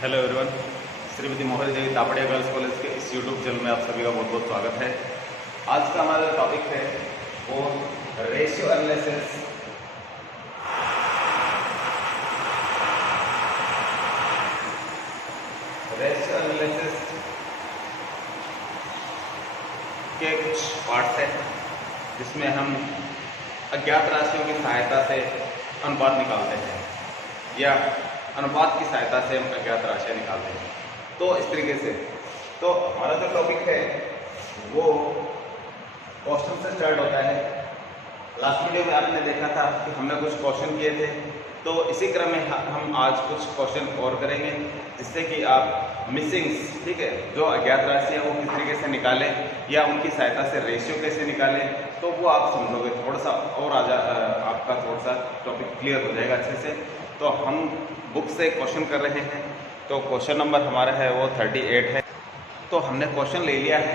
Hello everyone. Shrimati Mohan Devi Tapadia girls college के इस YouTube channel में आप सभी का बहुत बहुत स्वागत है। आज का हमारा टॉपिक है वो रेशियो एनालिसिस के कुछ पार्ट्स हैं जिसमें हम अज्ञात राशियों की सहायता से अनुपात निकालते हैं या अनुपात की सहायता से हम अज्ञात राशियाँ निकालते हैं। तो इस तरीके से तो हमारा जो टॉपिक है वो क्वेश्चन से स्टार्ट होता है। लास्ट वीडियो में आपने देखा था कि हमने कुछ क्वेश्चन किए थे, तो इसी क्रम में हम आज कुछ क्वेश्चन और करेंगे जिससे कि आप मिसिंग्स, ठीक है, जो अज्ञात राशियाँ वो किस तरीके से निकालें या उनकी सहायता से रेशियो कैसे निकालें, तो वो आप समझोगे थोड़ा सा और आपका थोड़ा सा टॉपिक क्लियर हो जाएगा अच्छे से। तो हम बुक से क्वेश्चन कर रहे हैं। तो क्वेश्चन नंबर हमारा है वो 38 है। तो हमने क्वेश्चन ले लिया है।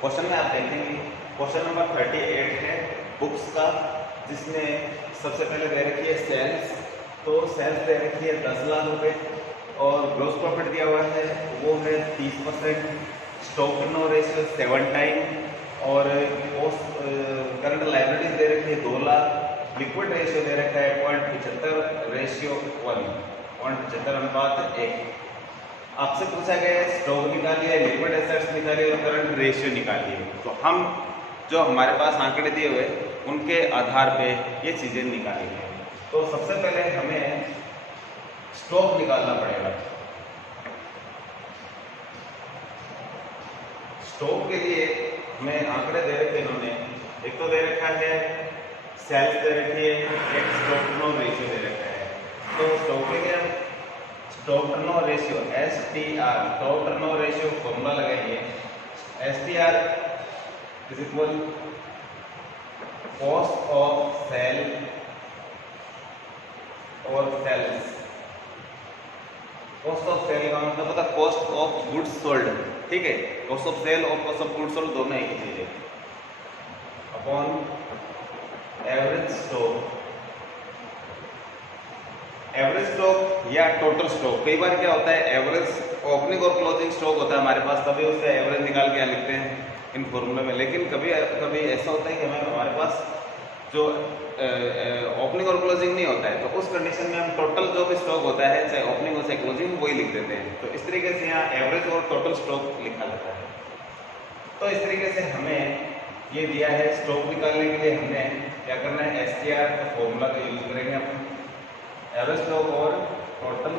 क्वेश्चन में आप देखेंगे क्वेश्चन नंबर 38 है बुक्स का, जिसमें सबसे पहले दे रखी है सेल्स। तो सेल्स दे रखी है 10 लाख रुपये और ग्रॉस प्रॉफिट दिया हुआ है वो है 30%। स्टॉक टर्नओवर रेशियो 7 टाइम और करंट लायबिलिटीज दे रखी है 2 लाख। लिक्विड रेशियो दे रखा है 0.75 रेशियो 1, 0.75 अनुपात 1। आपसे पूछा गया है स्टॉक निकालिए, लिक्विड एसेट्स निकालिए और करंट रेशियो निकालिए। तो हम जो हमारे पास आंकड़े दिए हुए उनके आधार पे ये चीज़ें निकालेंगे। तो सबसे पहले हमें स्टॉक निकालना पड़ेगा। स्टॉक के लिए हमें आंकड़े दे रखे इन्होंने, एक तो दे रखा है सेल्स दे रखी है, एक स्टॉक टर्नओवर रेशियो दे रखा है। तो स्टॉक के लिए stock turnover ratio STR, stock turnover ratio formula लगाइए। STR is equal cost of sale और सेल्स। कॉस्ट ऑफ सेल का मतलब होता है कॉस्ट ऑफ गुड्स सोल्ड, ठीक है। कॉस्ट ऑफ सेल और कॉस्ट ऑफ गुड्स सोल्ड दोनों एक ही चीज है, upon average stock. Average stock या टोटल स्टॉक, कई बार क्या होता है एवरेज ओपनिंग और क्लोजिंग स्टॉक होता है हमारे पास, तभी उसका एवरेज निकाल के यहाँ लिखते हैं इन फॉर्मूले में। लेकिन कभी कभी ऐसा होता है कि हमारे पास जो ओपनिंग और क्लोजिंग नहीं होता है, तो उस कंडीशन में हम टोटल जो भी स्टॉक होता है चाहे ओपनिंग हो चाहे क्लोजिंग वही लिख देते हैं। तो इस तरीके से यहाँ एवरेज और टोटल स्टॉक लिखा जाता है। तो इस तरीके से हमें ये दिया है स्टॉक निकालने के लिए हमने क्या करना है, STR का फॉर्मूला का यूज करेंगे हम। एवरेज स्टॉक और टोटल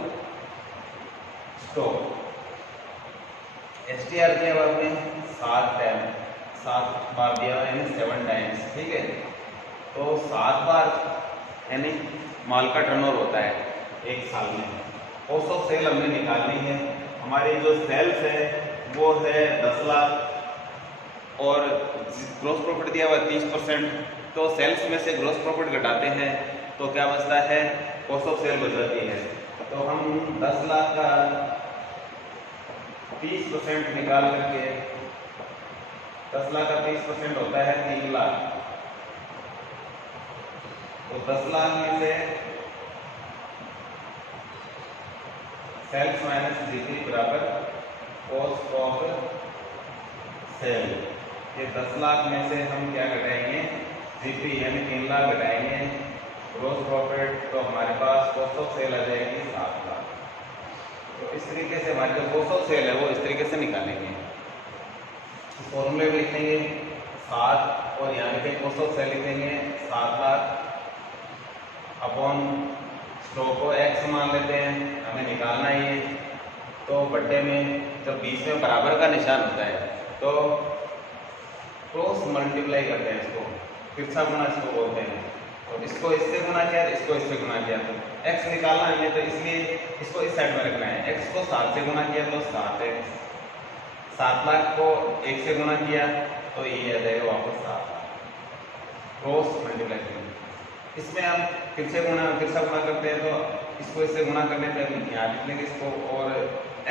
स्टॉक। STR दिया हुआ हमने 7 बार दिया हुआ यानी 7 टाइम्स, ठीक है। तो 7 बार यानी माल का टर्नओवर होता है एक साल में। कॉस्ट ऑफ सेल हमने निकालनी है। हमारी जो सेल्स है वो है 10 लाख और ग्रॉस प्रॉफिट दिया हुआ 30%। तो सेल्स में से ग्रॉस प्रॉफिट घटाते हैं तो क्या बचता है, कॉस्ट ऑफ सेल बच जाती है। तो हम 10 लाख का 30% निकाल करके 10 लाख का 30% होता है 3 लाख। तो 10 लाख में से सेल्स माइनस जीपी बराबर कॉस्ट ऑफ सेल। ये 10 लाख में से हम क्या घटाएंगे, जीपी यानी 3 लाख घटाएंगे ग्रॉस प्रॉफिट, तो हमारे पास कॉस्ट ऑफ सेल आ जाएगी 7 लाख। तो इस तरीके से हमारी जो कॉस्ट ऑफ सेल है वो इस तरीके से निकालेंगे। इस फॉर्मूले में लिखेंगे 7 और यहाँ पे कॉस्ट ऑफ सेल लिखेंगे 7 लाख अपॉन स्टॉक को x मान लेते हैं, हमें निकालना ही है। तो बट्टे में जब बीच में बराबर का निशान होता है तो क्रॉस मल्टीप्लाई करते हैं, इसको तिरछा गुना इसको बोलते हैं। तो इसको इससे गुना किया, इसको इससे गुना किया, तो x निकालना है तो इसलिए इसको इस साइड में रखना है। x को 7 से गुना किया तो 7x, 7 लाख को 1 से गुना किया तो ये आ जाएगा वापस 7 लाख। क्रॉस मल्टीप्लाई करेंगे, इसमें हम तिरछा गुना करते हैं तो इसको इससे गुना करने पे हम यहाँ लिख लेंगे इसको, और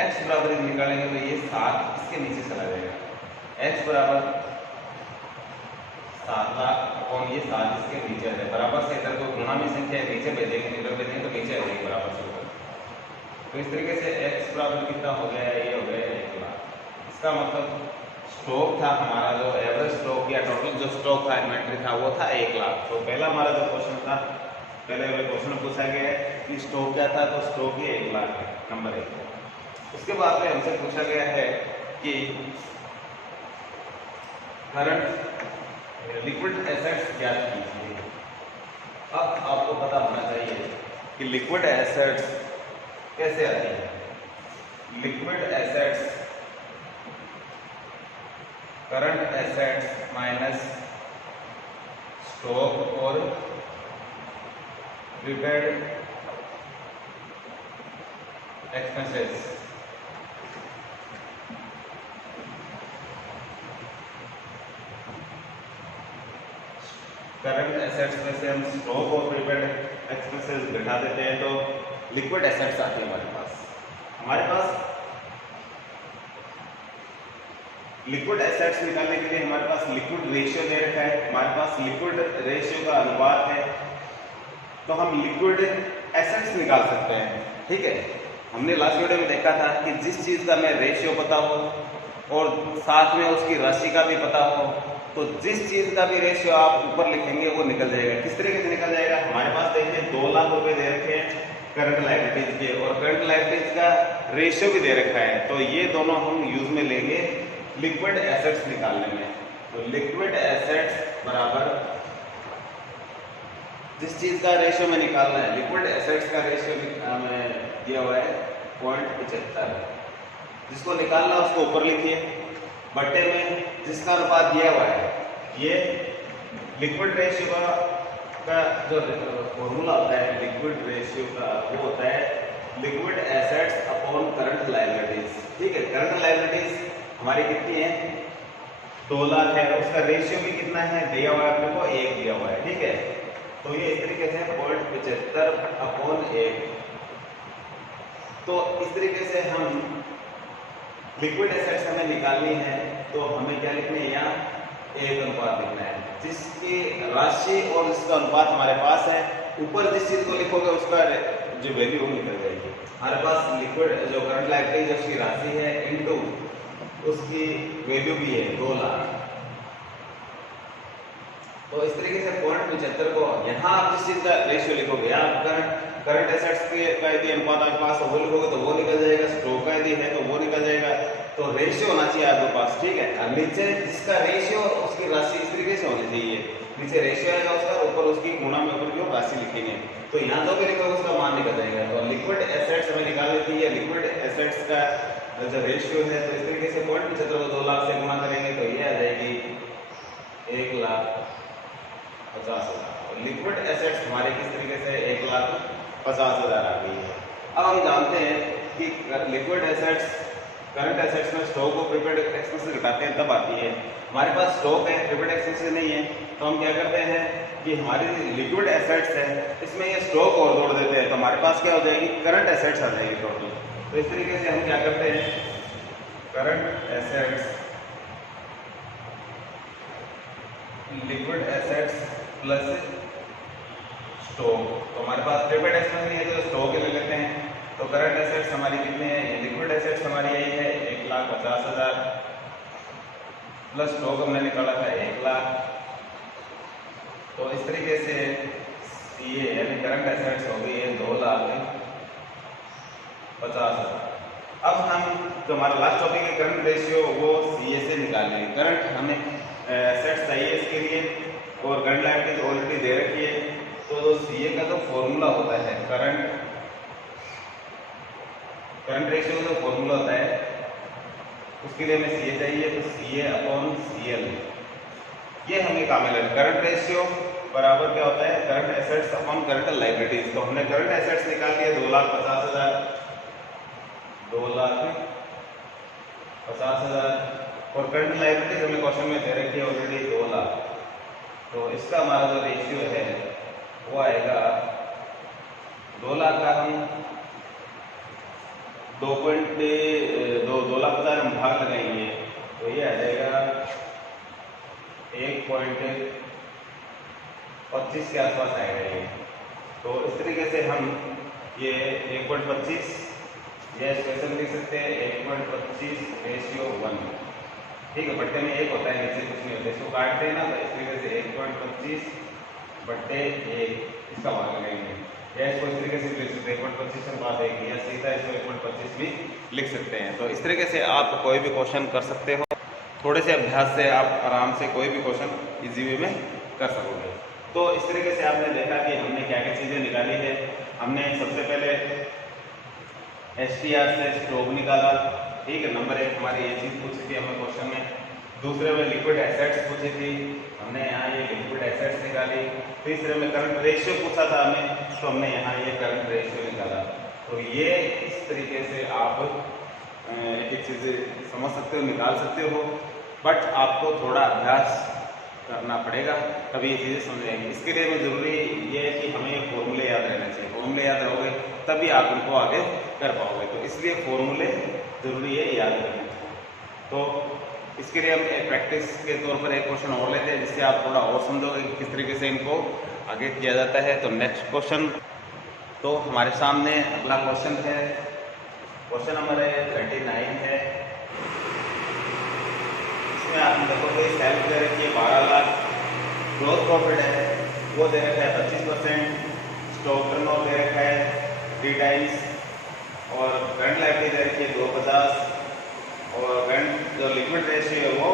x बराबर निकालेंगे तो ये 7 इसके नीचे चला जाएगा। x बराबर 7 लाख और ये 7 इसके नीचे आ जाए। बराबर से इधर को गुणा में संख्या नीचे भेजेंगे, इधर भेजेंगे तो नीचे आ जाएगी बराबर से ऊपर। तो इस तरीके से x बराबर कितना हो गया है, ये हो गया 1 लाख। इसका मतलब स्टॉक था हमारा, जो एवरेज स्टॉक या टोटल जो स्टॉक था इन्वेंट्री था वो था 1 लाख। तो पहला हमारा जो क्वेश्चन था, पहले क्वेश्चन पूछा गया है कि स्टॉक क्या था, तो स्टॉक ही 1 लाख है, नंबर 1। उसके बाद में हमसे पूछा गया है कि करंट लिक्विड एसेट्स क्या थी। अब आपको पता होना चाहिए कि लिक्विड एसेट्स कैसे आती है। Liquid assets current assets minus stock और प्रीपेड एक्सपेंसेस। करंट एसेट्स में से हम स्टॉक और प्रीपेड एक्सपेंसेस घटा देते हैं तो लिक्विड एसेट्स आती है हमारे पास लिक्विड एसेट्स निकालने के लिए हमारे पास लिक्विड रेशियो दे रखा है, हमारे पास लिक्विड रेशियो का अनुपात है, तो हम लिक्विड एसेट्स निकाल सकते हैं। ठीक है, हमने लास्ट वीडियो में देखा था कि जिस चीज का हमें रेशियो पता हो और साथ में उसकी राशि का भी पता हो, तो जिस चीज का भी रेशियो आप ऊपर लिखेंगे वो निकल जाएगा। किस तरीके से निकल जाएगा, हमारे पास देखिए 2 लाख रुपए दे रखे हैं करंट लायबिलिटीज के और करंट लायबिलिटीज का रेशियो भी दे रखा है, तो ये दोनों हम यूज में लेंगे लिक्विड एसेट्स निकालने में। तो लिक्विड एसेट्स बराबर जिस चीज का रेशियो में निकालना है, लिक्विड एसेट्स का रेशियो हमें दिया हुआ है 0.75, जिसको निकालना उसको ऊपर लिखिए, बट्टे में जिसका अनुपात दिया हुआ है, ये लिक्विड रेशियो का जो फॉर्मूला होता है लिक्विड रेशियो का, वो होता है liquid assets upon current liabilities. ठीक है, करंट लायबिलिटीज हमारी कितनी है, 2 लाख है, उसका रेशियो भी कितना है दिया हुआ है अपने को, 1 दिया हुआ है। ठीक है, तो ये इस तरीके से 0.75 अपॉन 1। तो इस तरीके से हम लिक्विड एसेट्स हमें निकालनी है, तो हमें क्या लिखना है, यहाँ 1 अनुपात लिखना है, जिसकी राशि और इसका अनुपात हमारे पास है। ऊपर जिस चीज को लिखोगे उसका जो वैल्यू निकल जाएगी। हमारे पास लिक्विड जो करंट लायबिलिटी उसकी राशि है इनटू उसकी वैल्यू भी है 2 लाख। तो इस तरीके से 0.75 को यहाँ आप जिस चीज का रेशियो लिखोगे, यहाँ करंट एसेट्स का यदि अनुपात आपके पास वो लिखोगे तो वो निकल जाएगा, स्टॉक का यदि है तो वो निकल जाएगा। तो रेशियो होना चाहिए आपके पास। ठीक है, और नीचे जिसका रेशियो उसकी राशि इस तरीके से होनी चाहिए, नीचे रेशियो आएगा उसका, ऊपर उसकी गुणा में ऊपर की राशि लिखेंगे, तो यहाँ जो भी लिखोगे उसका मान निकल जाएगा। तो लिक्विड एसेट्स हमें निकालनी थी, लिक्विड एसेट्स का जो रेशियो है, तो इस तरीके से 0.75 को 2 लाख से गुणा करेंगे तो ये आ जाएगी 1,50,000। और लिक्विड एसेट्स हमारे किस तरीके से 1,50,000 आ गई है। अब हम जानते हैं कि लिक्विड एसेट्स करंट एसेट्स में स्टॉक और प्रीपेड एक्सपेंसेस घटाते हैं तब आती है। हमारे पास स्टॉक है, प्रीपेड एक्सपेंसेस नहीं है, तो हम क्या करते हैं कि हमारी लिक्विड एसेट्स है इसमें ये स्टॉक और जोड़ देते हैं, तो हमारे पास क्या हो जाएगी, करंट एसेट्स आ जाएगी टोटल। तो इस तरीके से हम क्या करते हैं, current assets liquid assets plus stock. तो हमारे पास प्रीपेड एक्सपेंस नहीं है तो स्टॉक ले लेते हैं। तो करंट एसेट्स हमारी कितने हैं, लिक्विड एसेट्स हमारी यही है 1,50,000 प्लस स्टॉक हमने निकाला था 1 लाख। तो इस तरीके से ये यानी करंट एसेट्स हो गई है 2,50,000। अब हम जो हमारा लास्ट टॉपिक है करंट रेशियो, वो सीए से निकालेंगे। करंट हमें एसेट्स चाहिए इसके लिए और करंट लायबिलिटीज ऑलरेडी दे रखी है, तो सीए का जो फॉर्मूला होता है करंट रेशियो का जो फॉर्मूला होता है उसके लिए हमें सीए चाहिए, तो सीए अपॉन सीएल ये हमें काम में लगे। करंट रेशियो बराबर क्या होता है, current assets upon current liabilities. तो हमने करंट एसेट्स निकाल लिया 2,50,000, 2,50,000 और करंट लायबिलिटीज हमें क्वेश्चन में दे रखी है ऑलरेडी 2 लाख। तो इसका हमारा जो रेशियो है वो आएगा 2 लाख का हम 2 लाख हम भाग लगाएंगे तो ये आ जाएगा 1.25 के आसपास आएगा ये। तो इस तरीके से हम ये 1.25 या इसको लिख सकते हैं 1.25:1। ठीक है, बट्टे में 1 होता है, नीचे कुछ नहीं होता। इसको काटते हैं ना तो इस तरीके से 1.25/1 इसका भाग लगाएंगे, या इसको इस तरीके से लिख सकते हैं 1.25/1, या सीधा इसको 1.25 भी लिख सकते हैं। तो इस तरीके से आप कोई भी क्वेश्चन कर सकते हो। थोड़े से अभ्यास से आप आराम से कोई भी क्वेश्चन इजी वे में कर सकोगे। तो इस तरीके से आपने देखा कि हमने क्या क्या चीज़ें निकाली है। हमने सबसे पहले STR से स्टॉक निकाला। ठीक है, नंबर 1 हमारी ये चीज़ पूछी थी हमें क्वेश्चन में। दूसरे में लिक्विड एसेट्स पूछी थी, हमने यहाँ ये लिक्विड एसेट्स निकाली। तीसरे में करंट रेशियो पूछा था हमें, तो हमने यहाँ ये करंट रेशियो निकाला। तो ये इस तरीके से आप एक चीज़ें समझ सकते हो, निकाल सकते हो, बट आपको थोड़ा अभ्यास करना पड़ेगा, तभी ये चीज़ें समझ आएंगी। इसके लिए में ज़रूरी ये है कि हमें ये फॉर्मूले याद रहने चाहिए। फॉर्मूले याद रहोगे तभी आप इनको आगे कर पाओगे, तो इसलिए फॉर्मूले ज़रूरी है याद रखना। तो इसके लिए हम एक प्रैक्टिस के तौर पर एक क्वेश्चन और लेते हैं, जिससे आप थोड़ा और समझोगे कि किस तरीके से इनको आगे किया जाता है। तो नेक्स्ट क्वेश्चन, तो हमारे सामने अगला क्वेश्चन है, क्वेश्चन नंबर 39 है। इसमें आप देखोगे सेल्स दे रखी है 12 लाख, ग्रोस प्रॉफिट है वो दे रखा है 25%, स्टॉक टर्नओवर दे रखा है 3 टाइम्स, और करंट लायबिलिटी दे रखी है 250, और करंट जो लिक्विड रेशियो है वो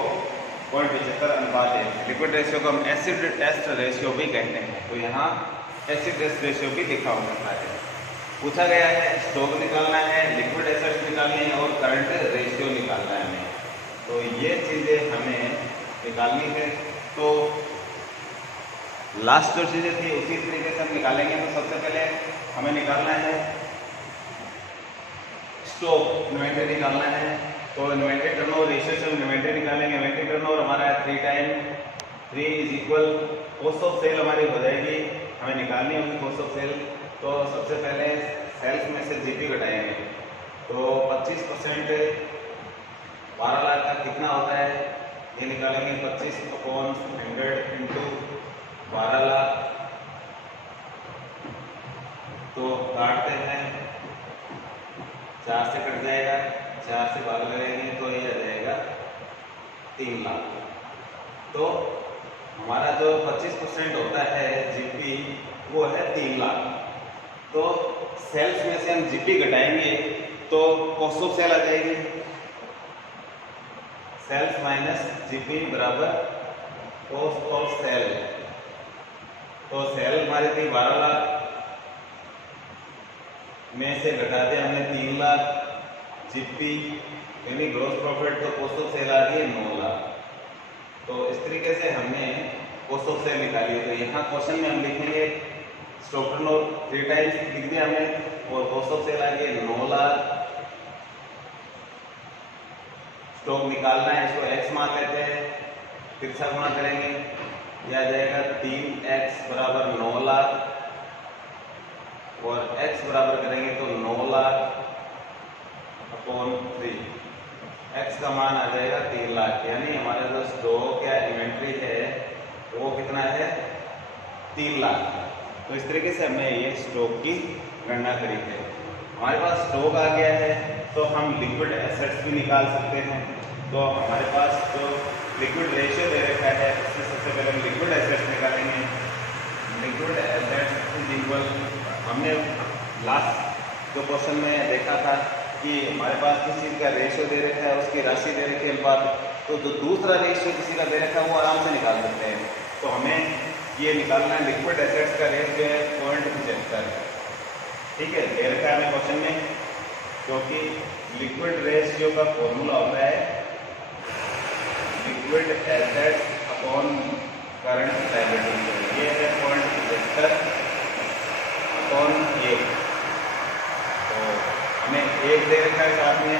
0.75 है। लिक्विड रेशियो को हम एसिड टेस्ट रेशियो भी कहते हैं। तो यहाँ एसिड टेस्ट रेशियो भी लिखा होता है। पूछा गया है स्टॉक निकालना है, लिक्विड एसेट्स निकालनी है और करंट रेशियो निकालना है हमें। तो ये चीज़ें हमें निकालनी है। तो लास्ट जो चीज़ें थी उसी तरीके से हम निकालेंगे। तो सबसे पहले हमें निकालना है स्टॉक, इन्वेंटरी निकालना है। तो इन्वेंटरी टर्नओवर रेशियो से हम इन्वेंटरी निकालेंगे। इन्वेंटरी टर्नओवर हमारा है 3 टाइम, 3 = कॉस्ट ऑफ सेल हमारी हो जाएगी, हमें निकालनी होगी कॉस्ट ऑफ सेल। तो सबसे पहले सेल्स में से जीपी घटाएंगे। तो 25% 12 लाख का कितना होता है ये निकालेंगे। 25/100 इंटू 12 लाख, तो काटते हैं 4 से कट जाएगा, 4 से भाग लगाएंगे तो ये आ जाएगा 3 लाख। तो हमारा जो 25% होता है जीपी वो है 3 लाख। तो सेल्स में से हम जीपी घटाएंगे तो कॉस्ट ऑफ सेल आ जाएगी। सेल्स माइनस जीपी बराबर कॉस्ट ऑफ सेल। तो सेल हमारी थी 12 लाख में से घटा दिया हमने 3 लाख, जीपी यानी ग्रॉस प्रॉफिट, तो कॉस्ट ऑफ सेल आ गई 9 लाख। तो इस तरीके से हमने कॉस्ट ऑफ सेल निकाली है। तो यहाँ क्वेश्चन में हम लिखेंगे स्टॉक टर्नओवर 3 टाइम्स लिख दिया हमने, और कॉस्ट ऑफ सेल आ गई 9 लाख। स्टॉक निकालना है, इसको x मान लेते हैं, तिरछा गुणा करेंगे, यह आ जाएगा 3x बराबर 9 लाख, और x बराबर करेंगे तो 9 लाख अपॉन 3, x का मान आ जाएगा 3 लाख। यानी हमारा जो स्टॉक या इन्वेंट्री है वो कितना है 3 लाख। तो इस तरीके से हमने ये स्टॉक की गणना करी है। हमारे पास स्टॉक आ गया है तो हम लिक्विड एसेट्स भी निकाल सकते हैं। तो हमारे पास जो लिक्विड रेशियो दे रखा है उससे सबसे पहले हम लिक्विड एसेट्स निकालेंगे। लिक्विड एसेट्स इक्वल, हमने लास्ट जो क्वेश्चन में देखा था कि हमारे पास किस चीज़ का रेशियो दे रखा है, उसकी राशि दे रखी है अनुपात, तो जो दूसरा रेशियो किसी का दे रखा है वो आराम से निकाल सकते हैं। तो हमें ये निकालना है लिक्विड एसेट्स का रेट जो है 0.75। ठीक है, दे रखा है हमें क्वेश्चन में, क्योंकि लिक्विड रेशियो का फॉर्मूला होता है liquid assets upon current liability. ये है 0.75 अपॉन 1। तो हमें 1 दे रखा है साथ में,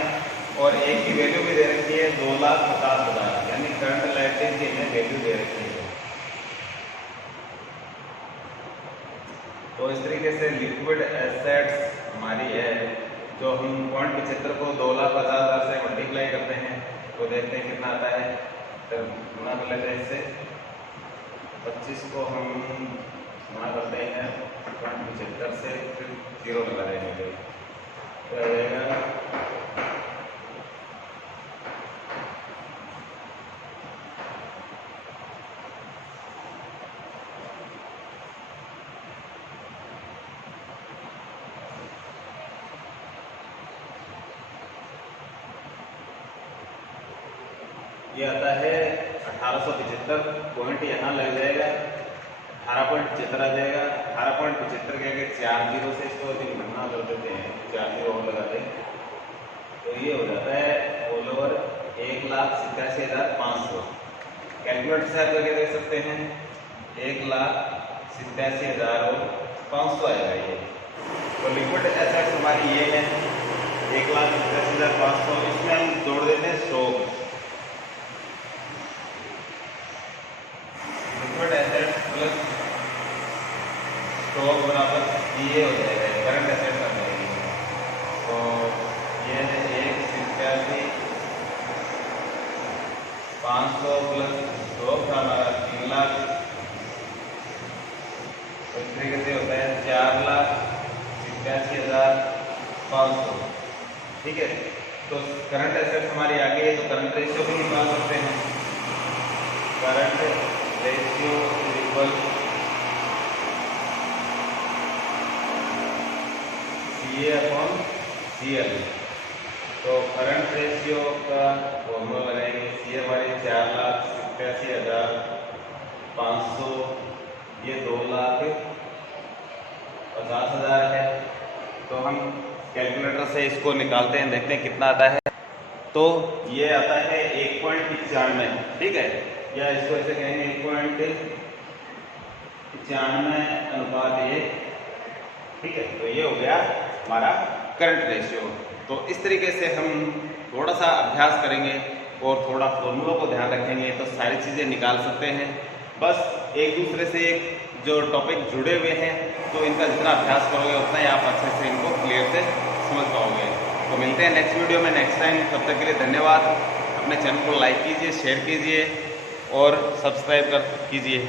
और 1 की वैल्यू भी दे रखी है 2,50,000, यानी करंट लायबिलिटी की हमें वैल्यू दे रखी है। तो इस तरीके से लिक्विड एसेट्स हमारी है, जो हम 0.75 को 2,50,000 से मल्टीप्लाई करते हैं तो देखते हैं कितना आता है। फिर गुणा कर लेते हैं इससे, 25 को हम गुणा करते हैं 0.75 से, फिर 0 लगा देंगे। तो आ जाएगा ये आता है 1875 पॉइंट यहाँ लग जाएगा, 18.75 आ जाएगा। 18.75 के आगे 4 जीरो से इसको गणना कर देते हैं, 4 जीरो और लगा दें तो ये हो जाता है ऑल ओवर 1,87,500। कैलकुलेटर से आप करके देख सकते हैं 1,87,500 आएगा ये। तो लिक्विड एसेट्स हमारी ये है 1,87,500। इसमें हम जोड़ देते हैं stock. Liquid assets plus stock बराबर ये हो जाएगा करंट एसेट्स आ जाएगी। तो ये है 1,87,500 प्लस स्टॉक था हमारा 3 लाख। तो इस तरीके से होता है 4,87,500। ठीक है, तो करंट एसेट्स हमारी आ गई है, तो करंट रेशियो भी निकाल सकते हैं। Current ratio is equal CA upon CL। तो करंट रेशियो का फॉर्मूला लगाएंगे। CA हमारी 4,87,500, ये 2,50,000 है। तो हम कैलकुलेटर से इसको निकालते हैं, देखते हैं कितना आता है। तो ये आता है 1.95। ठीक है, या इसको ऐसे कहेंगे 1.95:1। ठीक है, तो ये हो गया हमारा करंट रेशियो। तो इस तरीके से हम थोड़ा सा अभ्यास करेंगे और थोड़ा फॉर्मूलों को ध्यान रखेंगे तो सारी चीज़ें निकाल सकते हैं। बस एक दूसरे से जो टॉपिक जुड़े हुए हैं तो इनका जितना अभ्यास करोगे उतना ही आप अच्छे से इनको क्लियर से समझ पाओगे। तो मिलते हैं नेक्स्ट वीडियो में नेक्स्ट टाइम। तब तक के लिए धन्यवाद। अपने चैनल को लाइक कीजिए, शेयर कीजिए और सब्सक्राइब कीजिए।